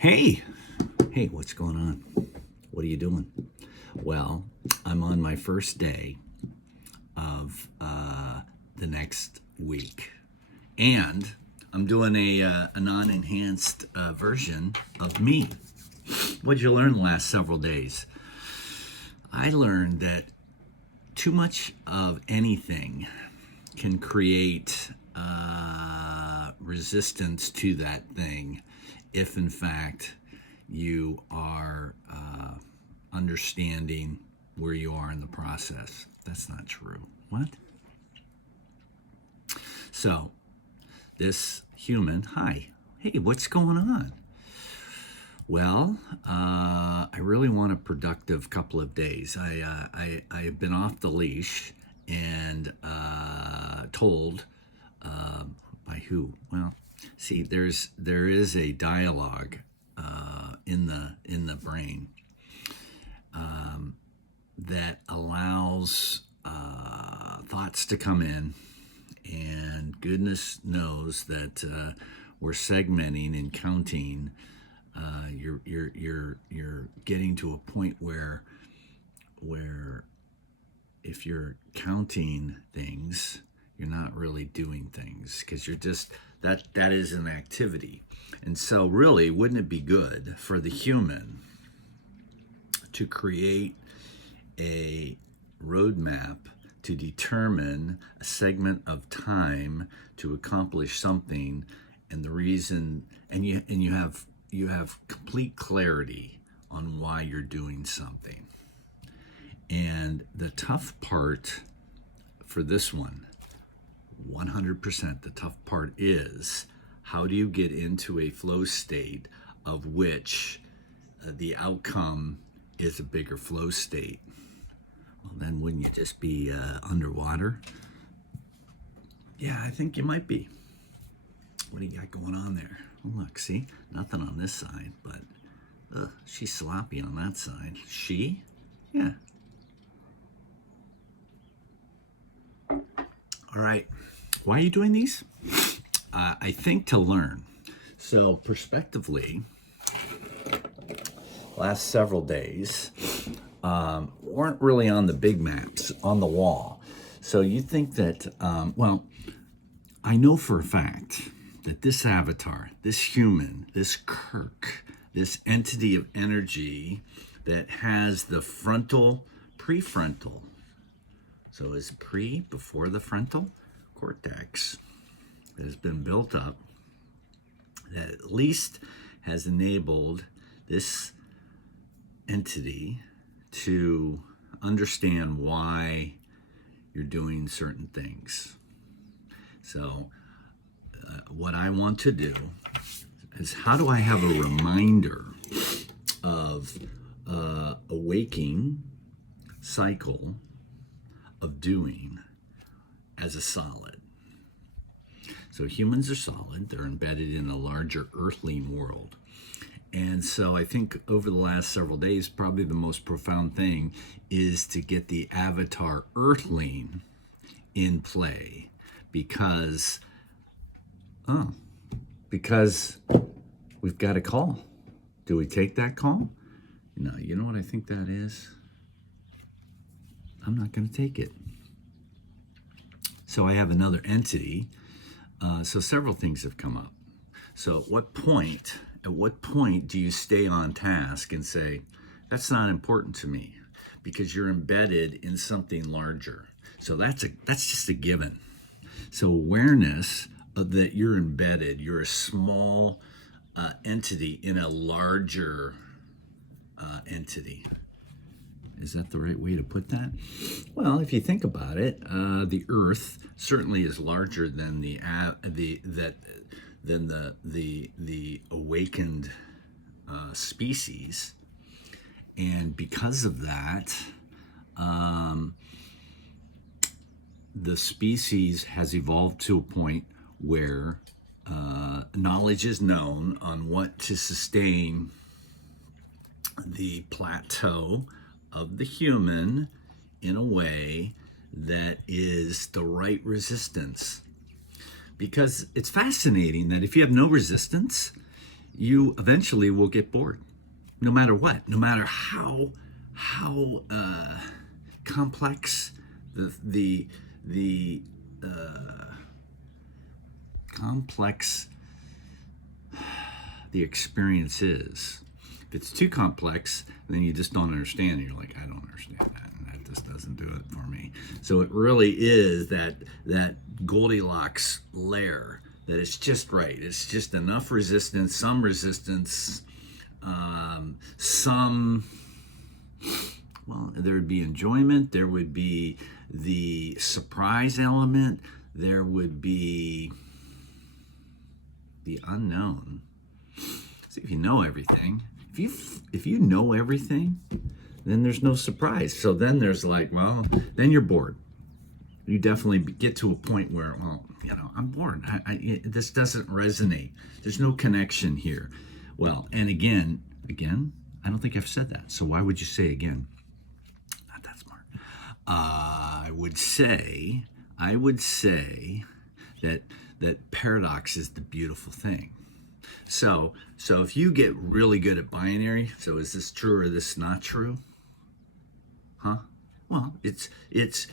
Hey, hey, what's going on? What are you doing? Well, I'm on my first day of the next week, and I'm doing a non-enhanced version of me. What'd you learn the last several days? I learned that too much of anything can create resistance to that thing if, in fact, you are understanding where you are in the process. That's not true. What? So, this human, hi, hey, what's going on? Well, I really want a productive couple of days. I have been off the leash and told by who? Well, see, there is a dialogue in the brain that allows thoughts to come in, and goodness knows that we're segmenting and counting. You're getting to a point where if you're counting things, you're not really doing things because you're just that is an activity. And so really, wouldn't it be good for the human to create a roadmap to determine a segment of time to accomplish something, and the reason, and you have complete clarity on why you're doing something. And the tough part for this one, 100%, the tough part is how do you get into a flow state of which the outcome is a bigger flow state? Well, then wouldn't you just be underwater? Yeah, I think you might be. What do you got going on there? Oh, look, see? Nothing on this side, but she's sloppy on that side. She? Yeah. All right. Why are you doing these? I think to learn. So, prospectively, last several days weren't really on the big maps on the wall. So, you think that, well, I know for a fact that this avatar, this human, this Kirk, this entity of energy that has the frontal, prefrontal, so is before the frontal cortex that has been built up, that at least has enabled this entity to understand why you're doing certain things. So what I want to do is, how do I have a reminder of a waking cycle of doing as a solid? So humans are solid. They're embedded in a larger earthling world. And so I think over the last several days, probably the most profound thing is to get the avatar earthling in play, because we've got a call. Do we take that call? No, you know what I think that is? I'm not going to take it. So I have another entity. So several things have come up. So at what point do you stay on task and say, that's not important to me, because you're embedded in something larger? So that's just a given. So awareness of that you're embedded, you're a small entity in a larger entity. Is that the right way to put that? Well, if you think about it, the Earth certainly is larger than the awakened species, and because of that, the species has evolved to a point where knowledge is known on what to sustain the plateau of the human in a way that is the right resistance. Because it's fascinating that if you have no resistance, you eventually will get bored, no matter what, no matter how complex the complex the experience is. If it's too complex, then you just don't understand. And you're like, I don't understand that, and that just doesn't do it for me. So it really is that Goldilocks layer, that it's just right. It's just enough resistance, some. Well, there would be enjoyment. There would be the surprise element. There would be the unknown. See, if you know everything, if you know everything, then there's no surprise. So then there's like, well, then you're bored. You definitely get to a point where, well, I'm bored. This doesn't resonate. There's no connection here. Well, and again, I don't think I've said that. So why would you say again? Not that smart. I would say that paradox is the beautiful thing. So if you get really good at binary, so is this true or this not true? Huh? Well, it's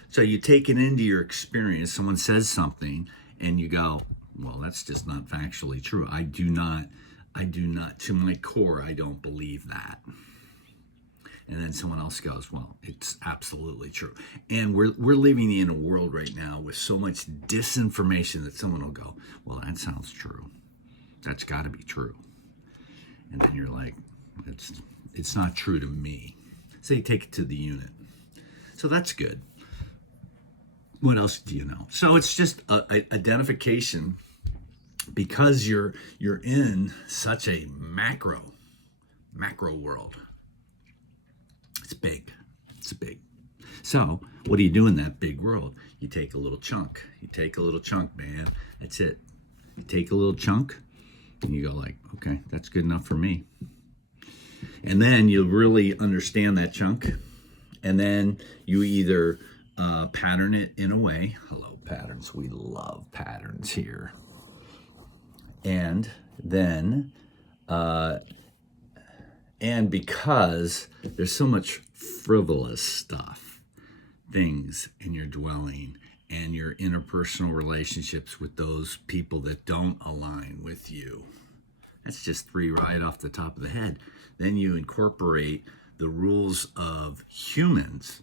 so you take it into your experience. Someone says something and you go, well, that's just not factually true. I do not, to my core, I don't believe that. And then someone else goes, well, it's absolutely true. And we're living in a world right now with so much disinformation that someone will go, well, that sounds true. That's got to be true. And then you're like, it's not true to me. So you take it to the unit. So that's good. What else do you know? So it's just identification, because you're in such a macro world. It's big. It's big. So what do you do in that big world? You take a little chunk. Man. That's it. You take a little chunk and you go like, okay, that's good enough for me. And then you really understand that chunk. And then you either pattern it in a way. Hello, patterns. We love patterns here. And then, and because there's so much frivolous stuff, things in your dwelling and your interpersonal relationships with those people that don't align with you. That's just 3 right off the top of the head. Then you incorporate the rules of humans,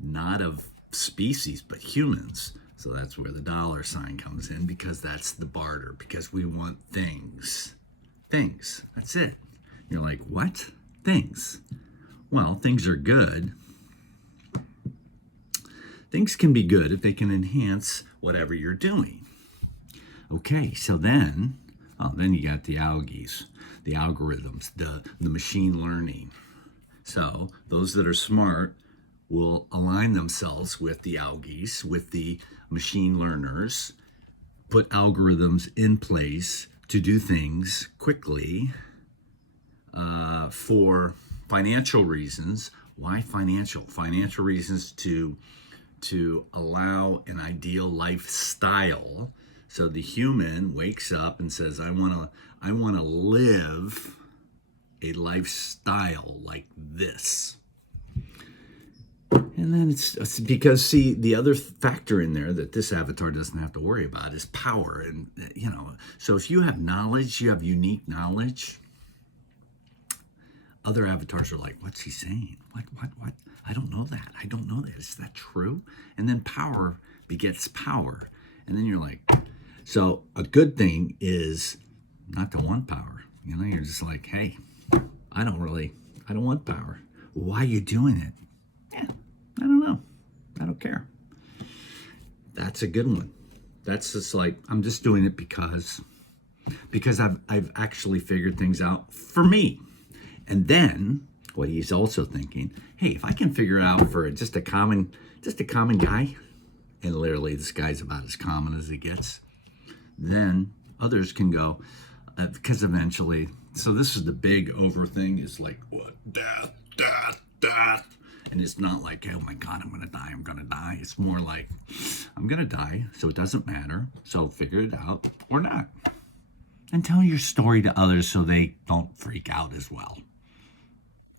not of species, but humans. So that's where the dollar sign comes in, because that's the barter, because we want things. Things, that's it. You're like, what? Things. Well, things are good. Things can be good if they can enhance whatever you're doing. Okay, so then you got the the algorithms, the machine learning. So those that are smart will align themselves with the algies, with the machine learners, put algorithms in place to do things quickly for financial reasons. Why financial? Financial reasons to allow an ideal lifestyle. So the human wakes up and says, I want to live a lifestyle like this. And then it's because, see, the other factor in there that this avatar doesn't have to worry about is power. And, so if you have knowledge, you have unique knowledge, other avatars are like, what's he saying? What? I don't know that. Is that true? And then power begets power. And then you're like, so a good thing is not to want power. You're just like, hey, I don't want power. Why are you doing it? Yeah, I don't know. I don't care. That's a good one. That's just like, I'm just doing it because I've actually figured things out for me. And then what he's also thinking, hey, if I can figure it out for just a common guy, and literally this guy's about as common as it gets, then others can go, because eventually, so this is the big over thing, is like, what? Death. And it's not like, oh my God, I'm going to die. It's more like, I'm going to die, so it doesn't matter. So figure it out or not. and tell your story to others so they don't freak out as well.